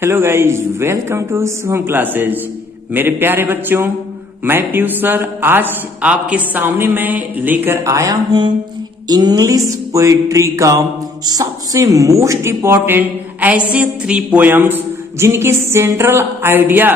Hello guys, welcome to home classes. मेरे प्यारे बच्चों, मैं पीयूष सर आज आपके सामने मैं लेकर आया हूं इंग्लिश पोएट्री का सबसे मोस्ट इम्पोर्टेंट ऐसे 3 पोएम्स जिनके सेंट्रल आइडिया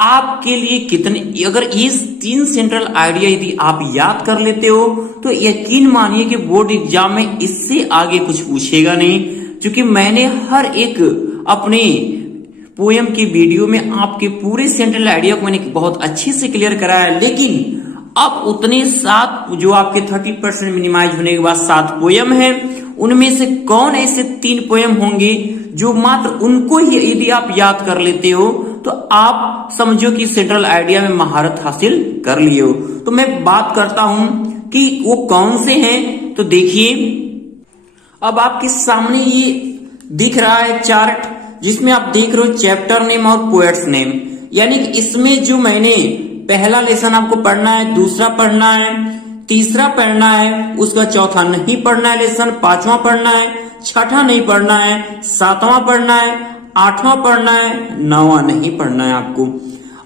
आपके लिए कितने, अगर ये 3 सेंट्रल आइडिया यदि आप याद कर लेते हो तो यकीन मानिए कि बोर्ड एग्जाम में इससे आगे कुछ पूछेगा नहीं, क्योंकि मैंने हर एक अपने पोएम की वीडियो में आपके पूरे सेंट्रल आइडिया को मैंने बहुत अच्छे से क्लियर कराया। लेकिन अब उतने 7 जो आपके 30% मिनिमाइज होने के बाद 7 पोएम है, उनमें से कौन ऐसे 3 पोएम होंगे जो मात्र उनको ही यदि आप याद कर लेते हो तो आप समझो कि सेंट्रल आइडिया में महारत हासिल कर लिए हो। तो मैं बात करता हूं कि वो कौन से हैं। तो देखिए, अब आपके सामने ये दिख रहा है चार्ट, जिसमें आप देख रहे हो चैप्टर नेम और पोएट्स नेम। यानी कि इसमें जो मैंने पहला लेसन आपको पढ़ना है, दूसरा पढ़ना है, तीसरा पढ़ना है, उसका चौथा नहीं पढ़ना है लेसन, 5वां पढ़ना है, 6ठा नहीं पढ़ना है, 7वां पढ़ना है, 8वां पढ़ना है, 9वां नहीं पढ़ना है आपको।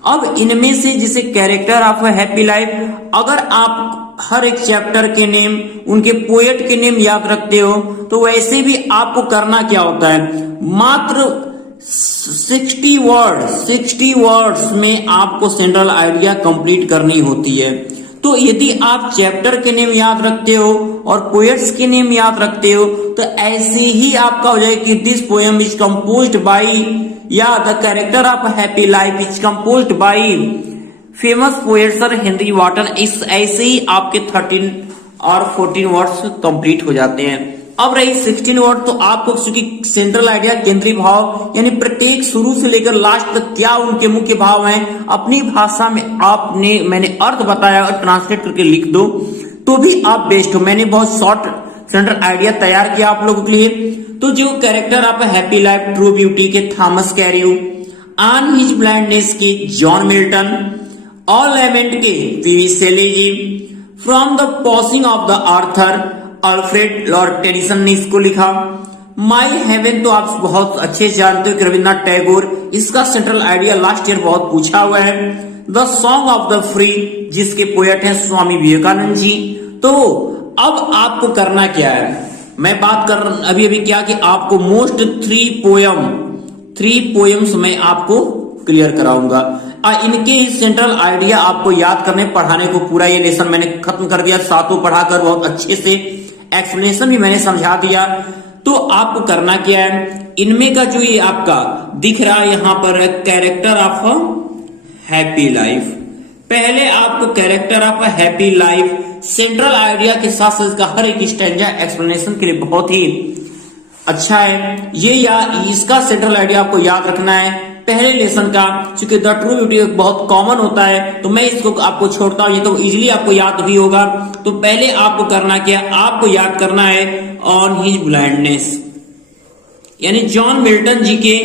अब इनमें से जिसे कैरेक्टर ऑफ हैप्पी लाइफ, अगर आप हर एक चैप्टर के नेम, उनके पोएट के नेम याद रखते हो तो वैसे भी आपको करना क्या होता है, मात्र 60 वर्ड्स में आपको सेंट्रल आइडिया कंप्लीट करनी होती है। तो यदि आप चैप्टर के नेम याद रखते हो और पोएट्स के नेम याद रखते हो तो ऐसे ही आपका हो जाए कि this poem is composed by, या the character of happy life is composed by famous poet sir Henry Wotton. इस ऐसे ही आपके 13 और 14 वर्ड्स कंप्लीट हो जाते हैं। अब रही 16 वर्ड, तो आपको चूंकि सेंट्रल आइडिया केंद्रीय भाव यानी प्रत्येक शुरू से लेकर लास्ट तक क्या उनके मुख्य भाव हैं अपनी भाषा में मैंने अर्थ बताया और ट्रांसलेट करके लिख दो तो भी आप बेस्ट हो। मैंने बहुत शॉर्ट सेंट्रल आइडिया तैयार किया आप लोगों के लिए। तो जो character of happy life true beauty के Thomas Carew, on his blindness के जॉन मिल्टन, ऑल लेमेंट के PV Shelley ji, from the passing of the Arthur Alfred Lord Tennyson ने इसको लिखा। माई हेवन तो आप बहुत अच्छे से जानते हो कि रविन्द्रनाथ टैगोर, इसका सेंट्रल आइडिया लास्ट ईयर बहुत पूछा हुआ है। The song of the free, जिसके पोएट हैं स्वामी विवेकानंद जी। तो अब आपको करना क्या है, मैं बात कर अभी क्या कि आपको मोस्ट 3 पोएम्स मैं आपको क्लियर कराऊंगा। इनके सेंट्रल आइडिया आपको याद करने पढ़ाने को पूरा ये लेसन मैंने खत्म कर दिया, 7 पढ़ाकर बहुत अच्छे से एक्सप्लेनेशन भी मैंने समझा दिया। तो आपको करना क्या है, इनमें का जो ये आपका दिख रहा है यहां पर कैरेक्टर ऑफ हैप्पी लाइफ, पहले आपको character of happy life central idea के साथ साथ इसका हर एक स्टैंजा एक्सप्लेनेशन के लिए बहुत ही अच्छा है ये, या इसका सेंट्रल आइडिया आपको याद रखना है पहले लेसन का। चूंकि द ट्रू ब्यूटी बहुत कॉमन होता है तो मैं इसको आपको छोड़ता हूं, ये तो इजीली आपको याद भी होगा। तो पहले आपको करना क्या, आपको याद करना है ऑन हिज ब्लाइंडनेस, यानी जॉन मिल्टन जी के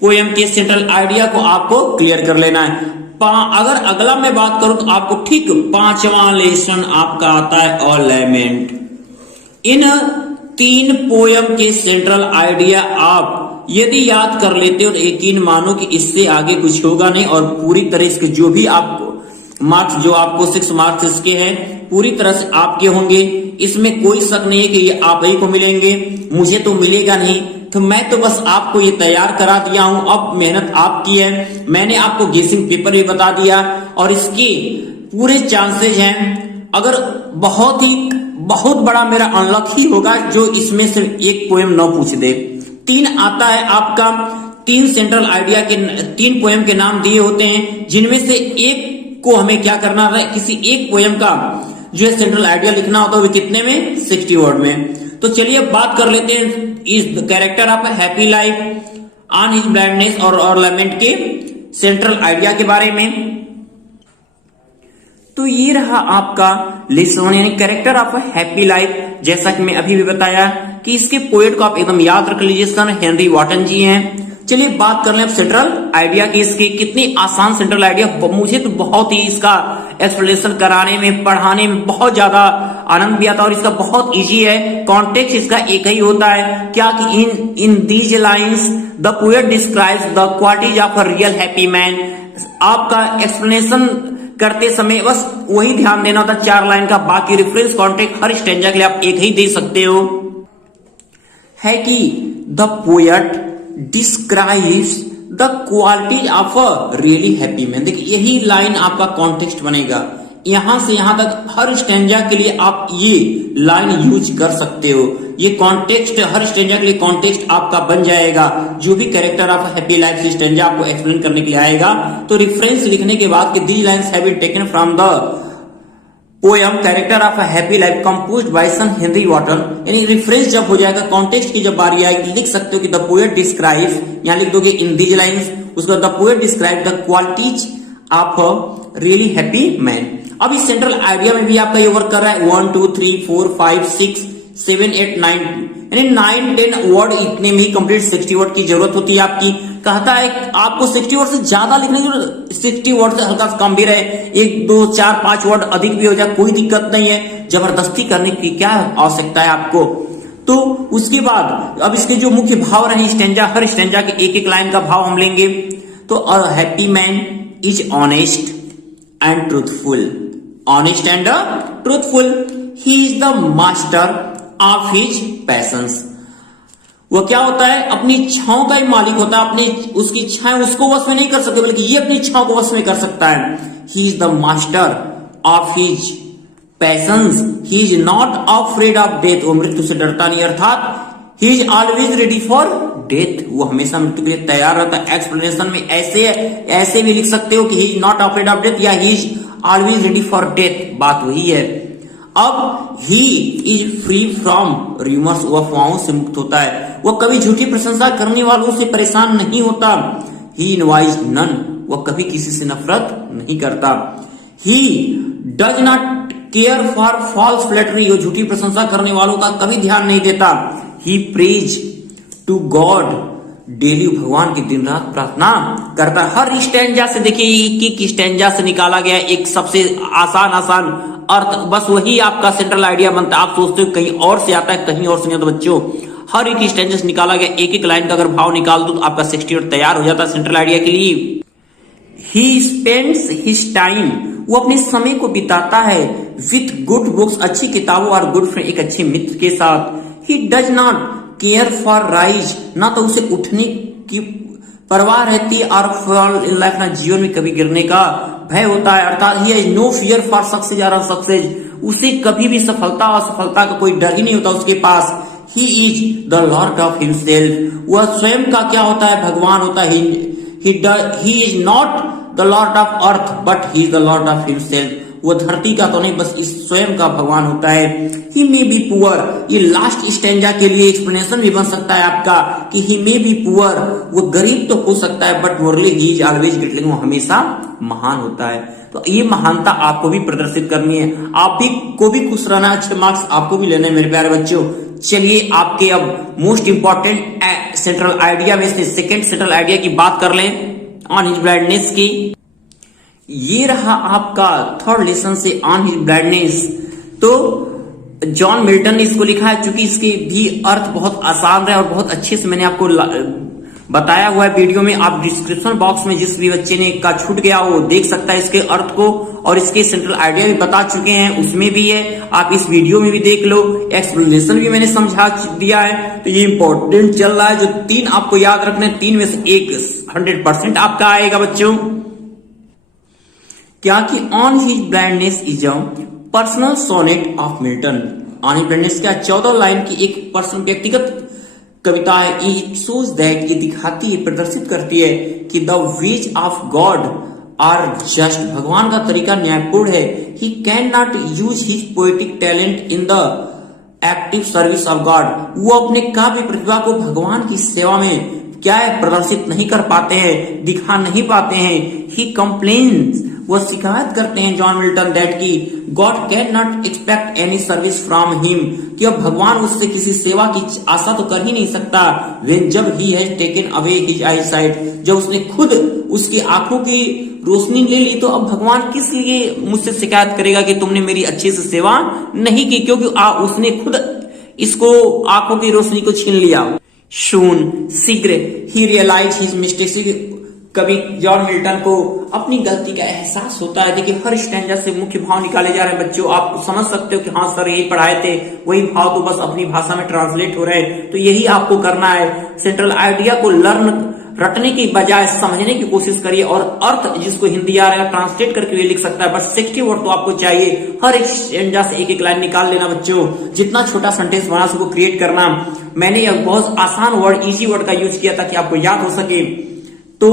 पोएम के सेंट्रल आइडिया को आपको क्लियर कर लेना है। अगर अगला मैं बात करूं तो आपको ठीक 5वां लेसन आपका आता है ऑल लेमेंट। इन 3 पोएम के सेंट्रल आइडिया आप यदि याद कर लेते हो तो यकीन मानो कि इससे आगे कुछ होगा नहीं, और पूरी तरह इसके जो भी आपको मार्क्स, जो आपको 6 मार्क्स इसके हैं पूरी तरह से आपके होंगे। इसमें कोई शक नहीं है कि ये आप ही को मिलेंगे, मुझे तो मिलेगा नहीं। तो मैं तो बस आपको ये तैयार करा दिया हूं, अब मेहनत आपकी है। मैंने आपको गेसिंग पेपर भी बता दिया और इसके पूरे चांसेस हैं, अगर बहुत बड़ा मेरा अनलक ही होगा जो इसमें से एक पोएम न पूछ दे। 3 आता है आपका, 3 सेंट्रल आइडिया के 3 पोएम के नाम दिए होते हैं, जिनमें से एक को हमें क्या करना है, किसी एक पोएम का जो है सेंट्रल आइडिया लिखना होता है, वो कितने में, 60 वर्ड में। तो चलिए बात कर लेते हैं इस character of happy life, on his blindness और ऑर्नामेंट के सेंट्रल आइडिया के बारे में। तो ये रहा आपका लेसन, यानी कैरेक्टर ऑफ हैप्पी लाइफ। जैसा कि मैं अभी भी बताया कि इसके पोएट को आप एकदम याद रख लीजिए, सर हेनरी वॉटन जी हैं। चलिए बात कर लें अब सेंट्रल आइडिया की, इसके कितने आसान सेंट्रल आइडिया, मुझे तो बहुत ही इसका एक्सप्लेनेशन कराने में पढ़ाने में बहुत ज्यादा आनंद भी आता है और इसका बहुत इजी है। कॉन्टेक्स्ट इसका एक ही होता है क्या कि in these lines the poet describes the qualities of a real happy man. आपका एक्सप्लेनेशन करते समय बस वही ध्यान देना होता है 4 लाइन का, बाकी रेफरेंस कॉन्टेक्स्ट हर स्टैंजा के लिए आप एक ही दे सकते हो। है कि the poet describes the quality of a really happy man. देखिए यही लाइन आपका कॉन्टेक्स्ट बनेगा, यहां से यहां तक हर स्टैंजा के लिए आप ये लाइन यूज कर सकते हो। ये कॉन्टेक्स्ट हर स्टैंजा के लिए कॉन्टेक्स्ट आपका बन जाएगा। जो भी कैरेक्टर ऑफ हैप्पी लाइफ से स्टैंजा आपको एक्सप्लेन करने के लिए आएगा तो रेफरेंस लिखने के बाद कि these lines have been taken from the poem character of a happy life composed by sir Henry Wotton. यानी रेफरेंस जब हो जाएगा कॉन्टेक्स्ट की जब बारी आएगी लिख सकते हो कि द पोएट डिस्क्राइब्स, यहां लिख दोगे इन दीज लाइन्स, उसके बाद the poet describe the qualities of a really happy man. अब इस सेंट्रल आइडिया में भी आपका ये वर्क कर रहा है 1 2 3 4 5 6 7 8 9 यानी 9 10 वर्ड इतने में ही कंप्लीट 60 वर्ड की जरूरत होती है आपकी। कहता है आपको 60 वर्ड से ज्यादा लिखने की जरूरत, 60 वर्ड से हल्का सा कम भी रहे, 1 2 4 5 वर्ड अधिक भी हो जाए कोई दिक्कत नहीं है, जबरदस्ती करने की क्या आवश्यकता है आपको। तो उसके बाद अब इसके जो मुख्य भाव रहे स्टैंजा, हर स्टैंजा के एक एक लाइन का भाव हम लेंगे। तो a happy man is honest and truthful, honest and truthful, he is the master of his patience. वो क्या होता है अपनी इच्छाओं का ही मालिक होता है, अपनी उसकी इच्छाएं उसको वश में नहीं कर सकते बल्कि ये अपनी इच्छाओं को वश में कर सकता है। He is the master of his patience, he is not afraid of death, वो मृत्यु से डरता नहीं, अर्थात ही is always ready for death, वो हमेशा मृत्यु के लिए तैयार रहता है। एक्सप्लेनेशन में ऐसे भी लिख सकते हो कि he is not afraid of death या he is always ready for death, बात वही है। अब he is free from rumours, वो अफवाहों से मुक्त होता है, वो कभी झूठी प्रशंसा करने वालों से परेशान नहीं होता। ही इनवाइज नन, वो कभी किसी से नफरत नहीं करता। He does not care for false flattery, वो झूठी प्रशंसा करने वालों का कभी ध्यान नहीं देता। ही प्रेज टू गॉड डेली, भगवान की दिन रात प्रार्थना करता है। हर स्टैंजा से देखिए एक स्टैंजा से निकाला गया एक सबसे आसान अर्थ, बस वही आपका सेंट्रल आइडिया बनता है। आप सोचते हो कहीं और से आता है कहीं और से नहीं, तो बच्चों हर एक स्टैंजा से निकाला गया एक एक लाइन का अगर भाव निकाल दो तो आपका 60 वर्ड तैयार हो जाता है सेंट्रल आइडिया के लिए। ही स्पेंड्स हिज टाइम, वो अपने समय को बिताता है विथ गुड बुक्स, अच्छी किताबों और गुड फ्रेंड, एक अच्छे मित्र के साथ। ही does not care for rise, ना तो उसे उठने की परवाह रहती और फॉल इन लाइफ, ना जीवन में कभी गिरने का भय होता है, अर्थात he has no fear for success और अनसक्सेस, उसे कभी भी सफलता और असफलता का कोई डर ही नहीं होता उसके पास। He is the lord of himself, वह स्वयं का क्या होता है भगवान होता है। He is not the lord of earth but he is the lord of himself, वो धरती का तो नहीं बस इस स्वयं का भगवान होता है। ही मे बी पुअर, ये लास्ट स्टैंजा के लिए एक्सप्लेनेशन भी बन सकता है आपका कि ही मे बी पुअर, वो गरीब तो हो सकता है but morally he is always great, लेकिन वो हमेशा महान होता है। तो ये महानता आपको भी प्रदर्शित करनी है, आप भी को भी खुश रहना है, अच्छे मार्क्स आपको भी लेने हैं मेरे प्यारे बच्चों। चलिए आपके अब मोस्ट इंपॉर्टेंट सेंट्रल आइडिया में से सेकेंड सेंट्रल आइडिया की बात कर लें, ऑन हिज ब्लाइंडनेस की। ये रहा आपका थर्ड लेसन से ऑन हिज ब्लाइंडनेस। तो जॉन मिल्टन ने इसको लिखा है, चूंकि इसके भी अर्थ बहुत आसान रहे और बहुत अच्छे से मैंने आपको बताया हुआ है वीडियो में। आप डिस्क्रिप्शन बॉक्स में जिस भी बच्चे ने का छूट गया वो देख सकता है इसके अर्थ को, और इसके सेंट्रल आइडिया भी बता चुके हैं, उसमें भी है, आप इस वीडियो में भी देख लो, एक्सप्लेनेशन भी मैंने समझा दिया है। तो ये इंपॉर्टेंट चल रहा है, जो 3 आपको याद रखने, 3 में से एक 100% आपका आएगा बच्चों। क्या कि on his blindness is a personal sonnet of Milton, on his blindness क्या 14 लाइन की एक पर्सनल व्यक्तिगत कविता है। इट शोज दैट, ये दिखाती है प्रदर्शित करती है कि the ways of God are just, भगवान का तरीका न्यायपूर्ण है। He can not use his poetic talent in the active service of God, वो अपने काव्य प्रतिभा को भगवान की सेवा में क्या है प्रदर्शित नहीं कर पाते हैं, दिखा नहीं पाते हैं। ही कंप्लेन्स, वो शिकायत करते हैं जॉन मिल्टन दैट की God can not expect any service from him, कि अब भगवान उससे किसी सेवा की आशा तो कर ही नहीं सकता। व्हेन, जब he has taken away his I site, जब उसने खुद उसकी आंखों की रोशनी ले ली तो अब भगवान किस लिए मुझसे शिकायत करेगा कि तुमने मेरी अच्छे से सेवा नहीं की, क्योंकि उसने खुद इसको आंखों की रोशनी को छीन लिया। Soon, शीघ्र ही रियलाइज हिज मिस्टेक। कभी जॉन मिल्टन को अपनी गलती का एहसास होता है। देखिए हर स्टैंजा से मुख्य भाव निकाले जा रहे हैं बच्चों, आप समझ सकते हो कि हाँ सर यही पढ़ाए थे, वही भाव तो बस अपनी भाषा में ट्रांसलेट हो रहे हैं। तो यही आपको करना है, सेंट्रल आइडिया को रटने की बजाय समझने की कोशिश करिए और अर्थ जिसको हिंदी आ रहा है ट्रांसलेट करके लिख सकता है, बस 60 वर्ड तो आपको चाहिए। हर एक स्टैंजा से एक एक लाइन निकाल लेना बच्चों, जितना छोटा सेंटेंस बना सको क्रिएट करना। मैंने यह बहुत आसान वर्ड, इजी वर्ड का यूज किया ताकि आपको याद हो सके। तो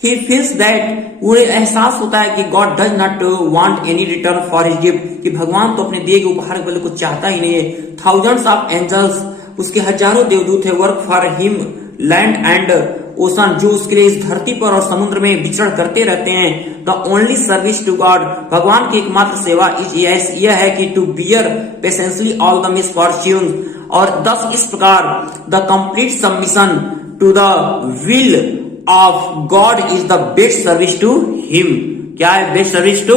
he feels that उन्हें एहसास होता है कि God does not want any return for his gift, कि भगवान तो अपने दिए गए उपहार वाले को चाहता ही नहीं है। Thousands of angels, उसके हजारों देवदूत है, work for him land and ocean, जो उसके लिए इस धरती पर और समुद्र में विचरण करते रहते हैं। The only service to God, भगवान की एकमात्र सेवा यह है कि to bear patiently all the misfortune, और दस इस प्रकार the complete submission to the will of God is the best service to him. क्या है बेस्ट सर्विस टू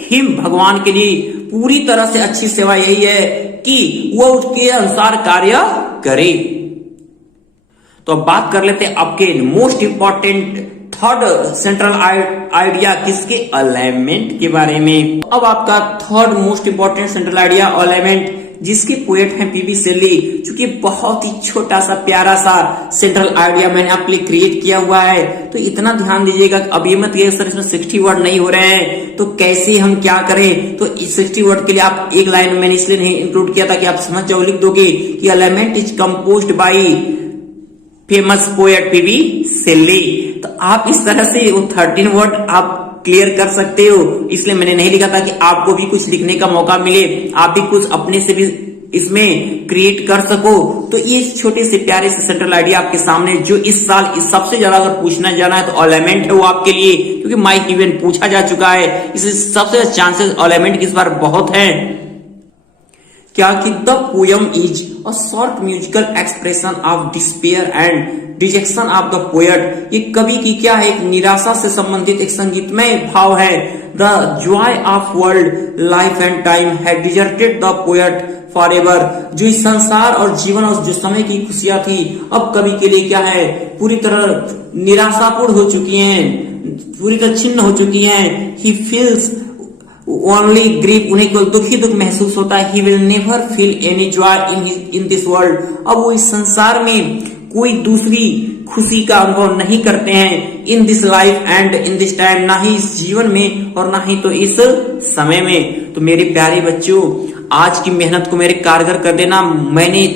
हिम? भगवान के लिए पूरी तरह से अच्छी सेवा यही है कि वो उसके अनुसार कार्य करे। तो अब बात कर लेते हैं आपके most important third central idea किसके? अलाइनमेंट के बारे में। अब आपका third most important central idea alignment, जिसके पोएट हैं पीबी शेली, चूंकि बहुत ही छोटा सा प्यारा सा सेंट्रल आइडिया मैंने आपके लिए क्रिएट किया हुआ है। तो इतना ध्यान दीजिएगा, अब ये मत कहिए सर इसमें 60 वर्ड नहीं हो रहे हैं तो कैसे हम क्या करें। तो इस 60 वर्ड के लिए आप एक लाइन में मैंने इसलिए नहीं इंक्लूड किया था कि आप समझ जाओ, लिख दोगे कि alignment is composed by famous poet PB Shelley. तो आप इस तरह से वो 13 वर्ड आप क्लियर कर सकते हो, इसलिए मैंने नहीं लिखा था कि आपको भी कुछ लिखने का मौका मिले, आप भी कुछ अपने से भी इसमें क्रिएट कर सको। तो ये छोटे से प्यारे से सेंट्रल आइडिया आपके सामने, जो इस साल इस सबसे ज्यादा अगर पूछना जाना है तो अलाइनमेंट है वो आपके लिए, क्योंकि माइक इवेंट पूछा जा चुका है, इसलिए सबसे चांसेस अलाइनमेंट की इस बार बहुत है। क्या कि the poem is a short musical expression of despair and detection of the poet, ये कवि की क्या है, एक निराशा से संबंधित एक संगीतमय भाव है। The Joy of world life and time had deserted the poet for ever, जो इस संसार और जीवन और जो समय की खुशियां थी अब कवि के लिए क्या है, पूरी तरह निराशापूर्ण हो चुकी हैं, पूरी तरह छिन्न हो चुकी हैं। ही फील्स ओनली ग्रीफ, उन्हें कोई दुखी दुख महसूस होता है। He will never feel any joy in this world, अब वो इस संसार में कोई दूसरी खुशी का अनुभव नहीं करते हैं। In this life and in this time, ना ही इस जीवन में और ना ही तो इस समय में। तो मेरे प्यारे बच्चों, आज की मेहनत को मेरे कारगर कर देना। मैंने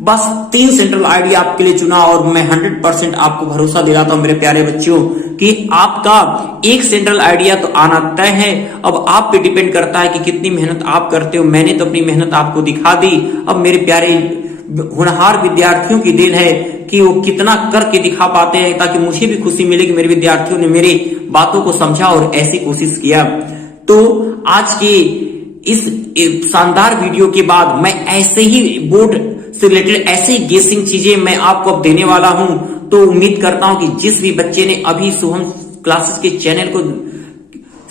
बस 3 सेंट्रल आइडिया आपके लिए चुना और मैं 100% आपको भरोसा दिलाता हूं मेरे प्यारे बच्चों कि आपका एक सेंट्रल आइडिया तो आना तय है। अब आप पे डिपेंड करता है कि कितनी मेहनत आप करते हो। मैंने तो अपनी मेहनत आपको दिखा दी, अब मेरे प्यारे होनहार विद्यार्थियों की देन है कि वो कितना करके दिखा पाते हैं, ताकि मुझे भी खुशी मिले कि मेरे विद्यार्थियों ने मेरी बातों को समझा और ऐसी कोशिश किया। तो आज के इस शानदार वीडियो के बाद मैं ऐसे ही बोर्ड से रिलेटेड ऐसे ही गेसिंग चीजें मैं आपको अब देने वाला हूं। तो उम्मीद करता हूं कि जिस भी बच्चे ने अभी शुभम क्लासेस के चैनल को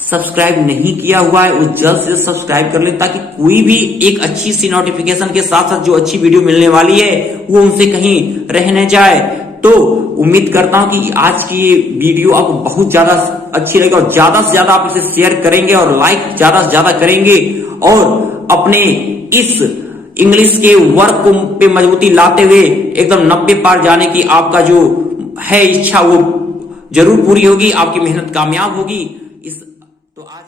सब्सक्राइब नहीं किया हुआ है वो जल्द से जल्द सब्सक्राइब कर ले, ताकि कोई भी एक अच्छी सी नोटिफिकेशन के साथ साथ जो अच्छी वीडियो मिलने वाली है वो उनसे कहीं रह न जाए। तो उम्मीद करता हूं कि आज की ये वीडियो आपको बहुत ज्यादा अच्छी लगेगी और ज्यादा से ज्यादा आप इसे शेयर करेंगे और लाइक ज्यादा से ज्यादा करेंगे और अपने इस इंग्लिश के वर्क को पे मजबूती लाते हुए एकदम 90 पार जाने की आपका जो है इच्छा वो जरूर पूरी होगी, आपकी मेहनत कामयाब होगी। तो आज